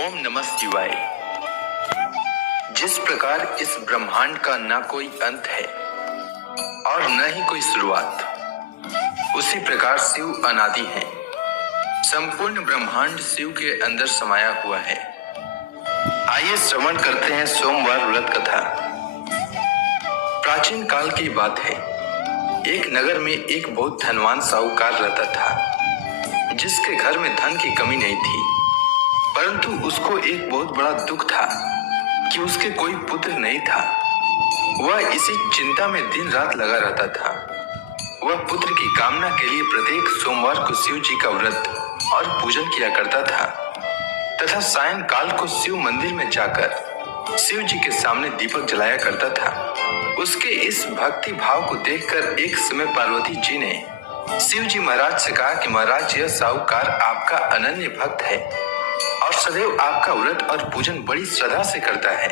ओम नमः शिवाय। जिस प्रकार इस ब्रह्मांड का न कोई अंत है और न ही कोई शुरुआत, उसी प्रकार शिव अनादि है। संपूर्ण ब्रह्मांड शिव के अंदर समाया हुआ है। आइए श्रवण करते हैं सोमवार व्रत कथा। प्राचीन काल की बात है। एक नगर में एक बहुत धनवान साहूकार रहता था, जिसके घर में धन की कमी नहीं थी, परंतु उसको एक बहुत बड़ा दुख था कि उसके कोई पुत्र नहीं था। वह इसी चिंता में दिन रात लगा रहता था। वह पुत्र की कामना के लिए प्रत्येक सोमवार को शिव जी का व्रत और पूजन किया करता था तथा सायंकाल को शिव मंदिर में जाकर शिव जी के सामने दीपक जलाया करता था। उसके इस भक्ति भाव को देखकर एक समय पार्वती जी ने शिव जी महाराज से कहा कि महाराज, यह साहूकार आपका अनन्य भक्त है और सदैव आपका व्रत और पूजन बड़ी श्रद्धा से करता है।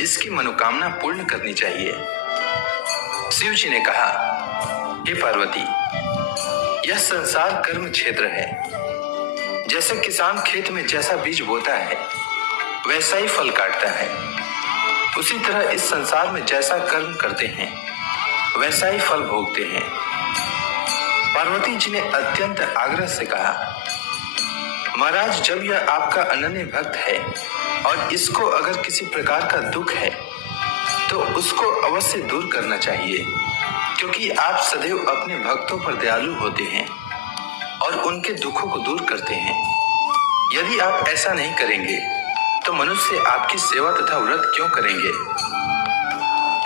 इसकी मनोकामना पूर्ण करनी चाहिए। शिव जी ने कहा, हे पार्वती, यह संसार कर्म क्षेत्र है। जैसे किसान खेत में जैसा बीज बोता है वैसा ही फल काटता है, उसी तरह इस संसार में जैसा कर्म करते हैं वैसा ही फल भोगते हैं। पार्वती जी ने अत्यंत आग्रह से कहा, महाराज, जब यह आपका अनन्य भक्त है और इसको अगर किसी प्रकार का दुख है तो उसको अवश्य दूर करना चाहिए, क्योंकि आप सदैव अपने भक्तों पर दयालु होते हैं और उनके दुखों को दूर करते हैं। यदि आप ऐसा नहीं करेंगे तो मनुष्य आपकी सेवा तथा व्रत क्यों करेंगे?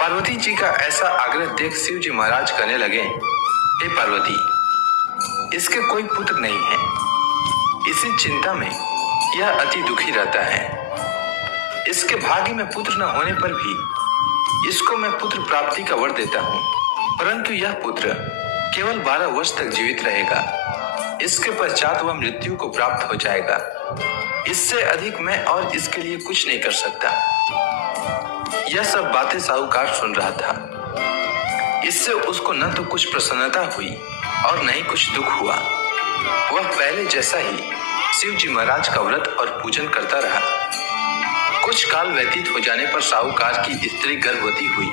पार्वती जी का ऐसा आग्रह देख शिव जी महाराज कहने लगे, हे पार्वती, इसके कोई पुत्र नहीं है। इसी चिंता में यह अति दुखी रहता है। इसके भाग्य में पुत्र न होने पर भी इसको मैं पुत्र प्राप्ति का वर देता हूँ, परंतु यह पुत्र केवल 12 वर्ष तक जीवित रहेगा। इसके पश्चात वह मृत्यु को प्राप्त हो जाएगा। इससे अधिक मैं और इसके लिए कुछ नहीं कर सकता। यह सब बातें साहूकार सुन रहा था। इससे उसको न तो कुछ प्रसन्नता हुई और न ही कुछ दुख हुआ। वह पहले जैसा ही शिव जी महाराज का व्रत और पूजन करता रहा। कुछ काल व्यतीत हो जाने पर साहूकार की स्त्री गर्भवती हुई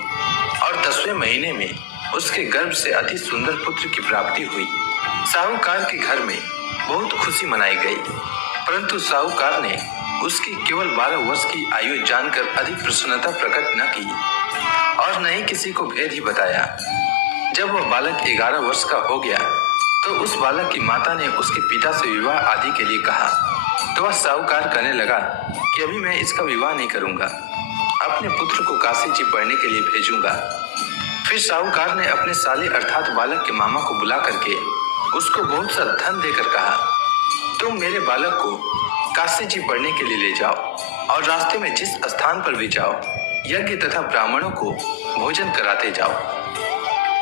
और 10वें महीने में उसके गर्भ से अति सुंदर पुत्र की प्राप्ति हुई। साहूकार के घर में बहुत खुशी मनाई गई, परंतु साहूकार ने उसकी केवल 12 वर्ष की आयु जानकर अधिक प्रसन्नता प्रकट न की और न ही किसी को भेद ही बताया। जब वह बालक 11 वर्ष का हो गया तो उस बालक की माता ने उसके पिता से विवाह आदि के लिए कहा, तो वह साहूकार कहने लगा कि अभी मैं इसका विवाह नहीं करूंगा, अपने पुत्र को काशी जी पढ़ने के लिए भेजूंगा। फिर साहूकार ने अपने साले अर्थात बालक के मामा को बुला करके उसको बहुत सा धन देकर कहा, तुम मेरे बालक को काशी जी पढ़ने के लिए ले जाओ और रास्ते में जिस स्थान पर भी जाओ यज्ञ तथा ब्राह्मणों को भोजन कराते जाओ।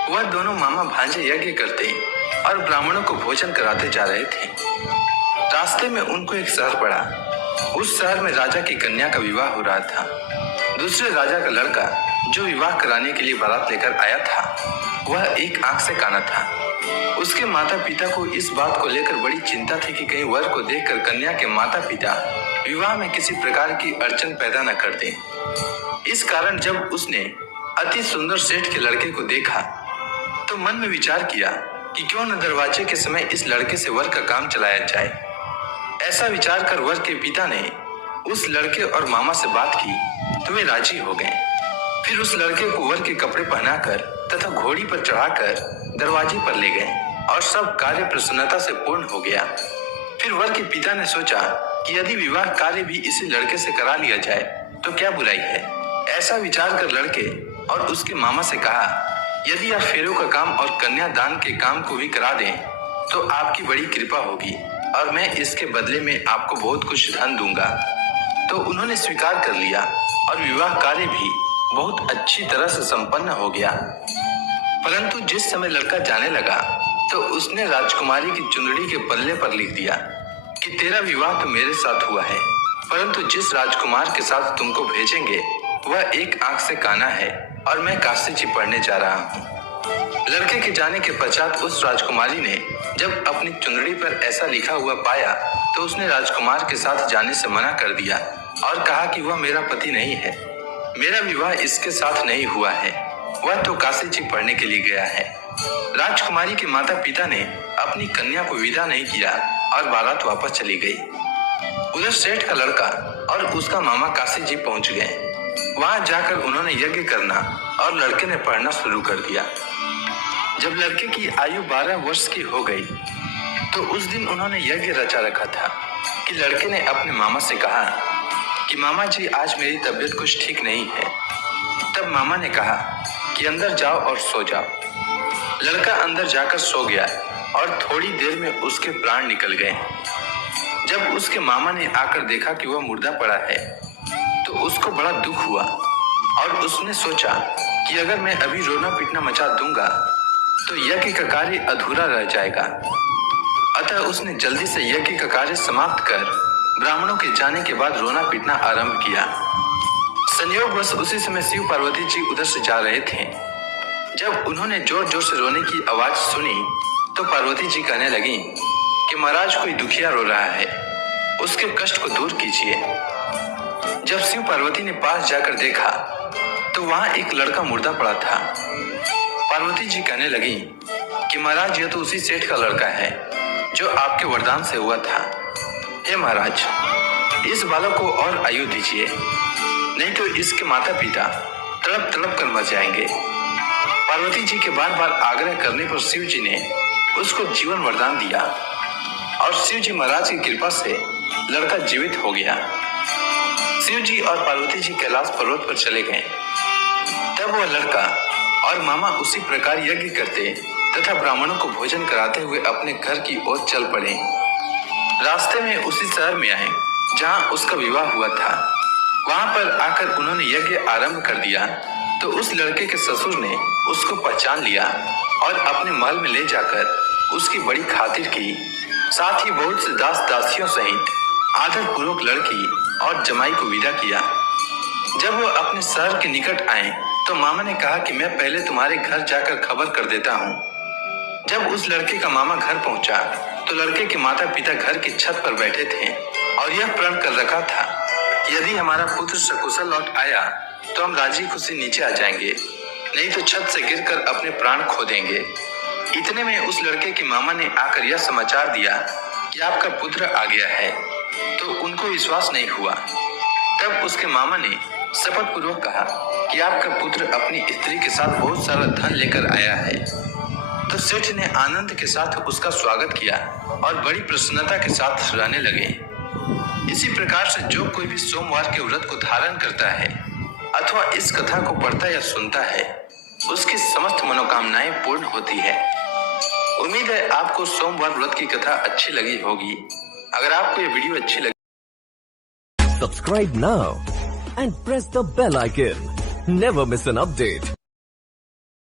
वह दोनों मामा भांजे यज्ञ करते और ब्राह्मणों को भोजन कराते जा रहे थे। रास्ते में उनको एक शहर पड़ा। उस शहर में राजा की कन्या का विवाह हो रहा था। दूसरे राजा का लड़का जो विवाह कराने के लिए बारात लेकर आया था, वह एक आंख से काना था। उसके माता पिता को इस बात को लेकर बड़ी चिंता थी कि कहीं वर को देखकर कन्या के माता पिता विवाह में किसी प्रकार की अड़चन पैदा न कर दें। इस कारण जब उसने अति सुंदर सेठ के लड़के को देखा तो मन में विचार किया कि क्यों न दरवाजे के समय इस लड़के से वर का काम चलाया जाए। ऐसा विचार कर वर के पिता ने उस लड़के और मामा से बात की तो वे राजी हो गए। फिर उस लड़के को वर के कपड़े पहनाकर तथा घोड़ी पर चढ़ाकर दरवाजे पर ले गए और सब कार्य प्रसन्नता से पूर्ण हो गया। फिर वर के पिता ने सोचा कि यदि विवाह कार्य भी इसी लड़के से करा लिया जाए तो क्या बुराई है। ऐसा विचार कर लड़के और उसके मामा से कहा, यदि आप फेरों का काम और कन्यादान के काम को भी करा दें तो आपकी बड़ी कृपा होगी और मैं इसके बदले में आपको बहुत कुछ धन दूंगा। तो उन्होंने स्वीकार कर लिया और विवाह कार्य भी बहुत अच्छी तरह से संपन्न हो गया। परंतु जिस समय लड़का जाने लगा तो उसने राजकुमारी की चुंदड़ी के पल्ले पर लिख दिया कि तेरा विवाह तो मेरे साथ हुआ है, परंतु जिस राजकुमार के साथ तुमको भेजेंगे वह एक आंख से काना है और मैं काशी जी पढ़ने जा रहा हूँ। लड़के के जाने के पश्चात उस राजकुमारी ने जब अपनी चुनरी पर ऐसा लिखा हुआ पाया तो उसने राजकुमार के साथ जाने से मना कर दिया और कहा कि वह मेरा पति नहीं है, मेरा विवाह इसके साथ नहीं हुआ है, वह तो काशी जी पढ़ने के लिए गया है। राजकुमारी के माता पिता ने अपनी कन्या को विदा नहीं किया और बारात वापस चली गई। उधर सेठ का लड़का और उसका मामा काशी जी पहुंच गए। वहां जाकर उन्होंने यज्ञ करना और लड़के ने पढ़ना शुरू कर दिया। जब लड़के की आयु 12 वर्ष की हो गई तो उस दिन उन्होंने यज्ञ रचा रखा था कि लड़के ने अपने मामा से कहा कि मामा जी आज मेरी तबीयत कुछ ठीक नहीं है। तब मामा ने कहा कि अंदर जाओ और सो जाओ। लड़का अंदर जाकर सो गया और थोड़ी देर में उसके प्राण निकल गए। जब उसके मामा ने आकर देखा कि वह मुर्दा पड़ा है तो उसको बड़ा दुख हुआ और उसने सोचा कि अगर मैं अभी रोना पीटना मचा दूंगा तो यज्ञ का कार्य अधूरा रह जाएगा। अतः उसने जल्दी से यज्ञ का कार्य समाप्त कर ब्राह्मणों के जाने के बाद रोना पीटना आरंभ किया। संयोगवश उसी समय शिव पार्वती जी उधर से जा रहे थे। जब उन्होंने जोर जोर से रोने की आवाज सुनी तो पार्वती जी कहने लगी कि महाराज कोई दुखिया रो रहा है, उसके कष्ट को दूर कीजिए। जब शिव पार्वती ने पास जाकर देखा तो वहां एक लड़का मुर्दा पड़ा था। पार्वती जी कहने लगी कि महाराज यह तो उसी सेठ का लड़का है जो आपके वरदान से हुआ था। हे महाराज, इस बालक को और आयु दीजिए, नहीं तो इसके माता पिता तड़प तड़प कर मर जाएंगे। पार्वती जी के बार बार आग्रह करने पर शिव जी ने उसको जीवन वरदान दिया और शिव जी महाराज की कृपा से लड़का जीवित हो गया। शिव जी और पार्वती जी कैलाश पर्वत पर चले गए। तब वह लड़का और मामा उसी प्रकार यज्ञ करते तथा ब्राह्मणों को भोजन कराते हुए अपने घर की ओर चल पड़े। रास्ते में उसी शहर में आए जहां उसका विवाह हुआ था। वहां पर आकर उन्होंने यज्ञ आरंभ कर दिया तो उस लड़के के ससुर ने उसको पहचान लिया और अपने महल में ले जाकर उसकी बड़ी खातिर की। साथ ही बहुत से दास दासियों सहित आदर पूर्वक लड़की और जमाई को विदा किया। जब वो अपने शहर के निकट आए तो मामा ने कहा कि मैं पहले तुम्हारे घर जाकर खबर कर देता हूँ। जब उस लड़के का मामा घर पहुंचा तो लड़के के माता पिता घर की छत पर बैठे थे और यह प्रण कर रखा था कि यदि हमारा पुत्र सकुशल लौट आया तो हम राजी खुशी नीचे आ जाएंगे, नहीं तो छत से गिरकर अपने प्राण खो देंगे। इतने में उस लड़के के मामा ने आकर यह समाचार दिया कि आपका पुत्र आ गया है, तो उनको विश्वास नहीं हुआ। तब उसके मामा ने शपथ पूर्वक कहा कि आपका पुत्र अपनी स्त्री के साथ बहुत सारा धन लेकर आया है। तो सेठ ने आनंद के साथ उसका स्वागत किया और बड़ी प्रसन्नता के साथ रहने लगे। इसी प्रकार से जो कोई भी सोमवार के व्रत को धारण करता है अथवा इस कथा को पढ़ता या सुनता है उसकी समस्त मनोकामनाएं पूर्ण होती है। उम्मीद है आपको सोमवार व्रत की कथा अच्छी लगी होगी। अगर आपको ये वीडियो अच्छी लगी, Subscribe now and press the bell icon. Never miss an update.